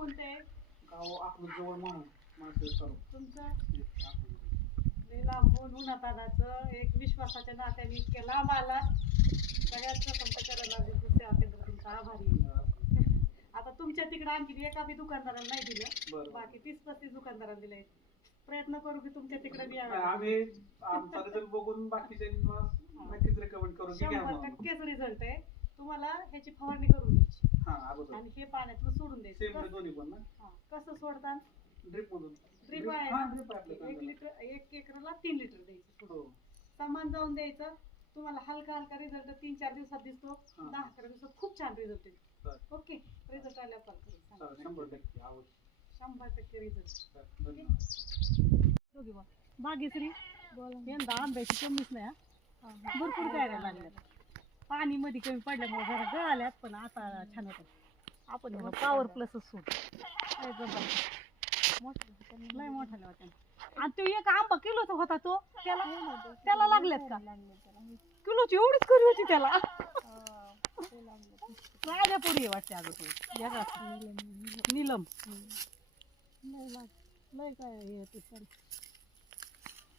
कोणतं आहे? गाव आपलं जवळ म्हणून माणसं तुमचं लय लांबून उन्हातानाचं एक विश्वासाच्या नात्याने इतक्या लांब आला. सगळ्यांचं संत करायला सेवा केंद्र तुमचा आभारी आहे. आता तुमच्या तिकडे आणखी एका बी दुकानदाराला नाही दिलं, बाकी 30-35 दुकानदारांना दिलंय. प्रयत्न करू की तुमच्या तिकडे बी आम्ही आमचा रिझल्ट बघून बाकीच्यांना नक्कीच रेकमेंड करू की घ्या. 100% रिझल्ट आहे. तुम्हाला ह्याची फवारणी करून घ्यायची आणि हे पाण्यातलं सोडून द्यायचं. दोन्ही पण ना कसं सोडता? ड्रिप मधून. ड्रिप आहे ना, 1 लिटर 1 एकरला 3 लिटर द्यायचं. सामान जाऊन द्यायचं. तुम्हाला हलका हलका रिझल्ट 3-4 दिवसात दिसतो. 10-11 दिवसात खूप छान रिझल्ट येतो. ओके, रिझल्ट आल्यावर कॉल करू. 100% रिझल्ट. भाग्यश्री यंदा आंब्याची कमीच नाही. भरपूर कायला लागल्यात. पाणी मध्ये कमी पडल्यामुळे जरा गळाल्यात, पण आता छान होतात. आपण पॉवर प्लसच सोड लय मोठा होत्या. आणि तो एक आंबा किलोचा होता, तो त्याला लागल्यात का? किलोची एवढीच करी होती त्याला. राजापुरी वाटते अगं तो नीलम लय काय हे